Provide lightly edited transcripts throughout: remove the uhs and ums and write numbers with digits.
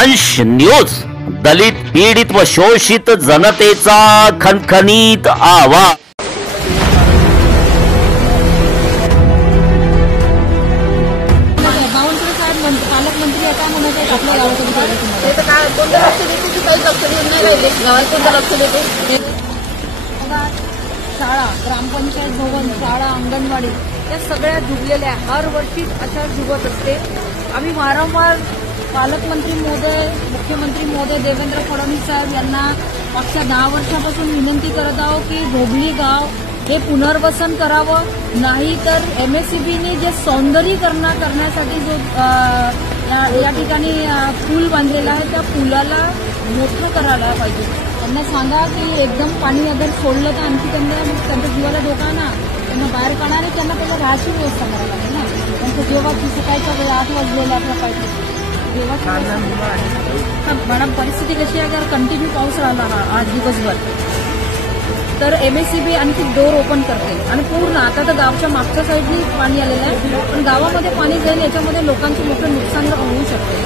वंश न्यूज, दलित पीडित व शोषित जनतेचा खणखणीत आवाज। पालकमंत्री आता म्हणत आहेत आपल्या गावाकडे काय कोणतं लक्ष देते की काही लक्ष देत नाही राहिले गावात कोणतं लक्ष देते। शाळा, ग्रामपंचायत भवन, शाळा, अंगणवाडी या सगळ्या डुबलेल्या हर वर्षी अशा डुबत असते। आम्ही वारंवार पालकमंत्री महोदय, मुख्यमंत्री महोदय देवेंद्र फडणवीस साहेब यांना मागच्या 10 वर्षापासून विनंती करत आहोत की भोगली गाव हे पुनर्वसन करावं, नाही तर MSEBने जे सौंदर्यीकरण करण्यासाठी जो या ठिकाणी पूल बांधलेला आहे त्या पुलाला मोठं करायला पाहिजे। त्यांना सांगा की एकदम पाणी अगर सोडलं तर आणखी त्यांच्या जीवाला धोका ना, त्यांना बाहेर काढा आणि त्यांना पहिला राहायची व्यवस्था करायला लागेल ना। त्यांचं जेव्हा सकाळच्या वेळ 8 वाजलेला सकाळची जेव्हा मॅडम परिस्थिती कशी आहे, अगर कंटिन्यू पाऊस राहिला आज दिवसभर तर MSEB आणखी डोर ओपन करते आणि पूर्ण आता तर गावच्या मागच्या साईडनी पाणी आलेलं आहे, पण गावामध्ये पाणी जाईल याच्यामध्ये लोकांचं मोठं नुकसान होऊ शकते।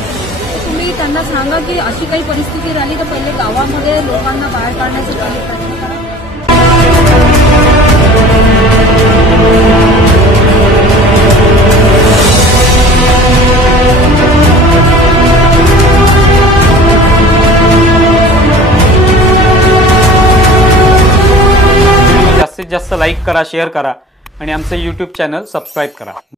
तुम्ही त्यांना सांगा की अशी काही परिस्थिती राहिली तर पहिले गावामध्ये लोकांना बाहेर काढण्याचा प्रयत्न करा। जास्तीत जास्त लाईक करा, शेअर करा आणि आमचं YouTube चॅनल सबस्क्राईब करा।